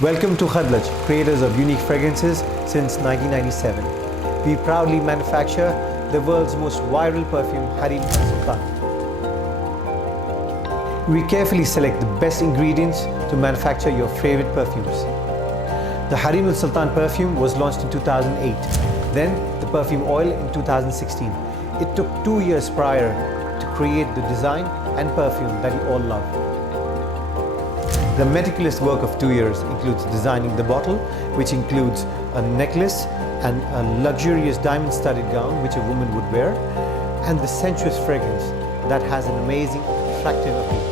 Welcome to Khadlaj, creators of unique fragrances since 1997. We proudly manufacture the world's most viral perfume, Hareem Al Sultan. We carefully select the best ingredients to manufacture your favorite perfumes. The Hareem Al Sultan perfume was launched in 2008, then the perfume oil in 2016. It took 2 years prior to create the design and perfume that you all love. The meticulous work of 2 years includes designing the bottle, which includes a necklace and a luxurious diamond-studded gown which a woman would wear, and the sensuous fragrance that has an amazing, attractive appeal.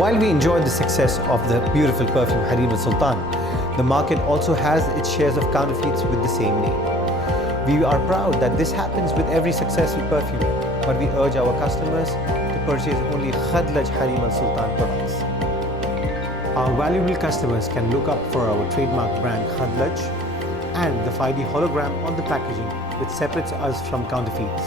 While we enjoyed the success of the beautiful perfume Hareem Al Sultan, the market also has its shares of counterfeits with the same name. We are proud that this happens with every successful perfume, but we urge our customers to purchase only Khadlaj Hareem Al Sultan products. Our valuable customers can look up for our trademark brand Khadlaj and the 5D hologram on the packaging, which separates us from counterfeits.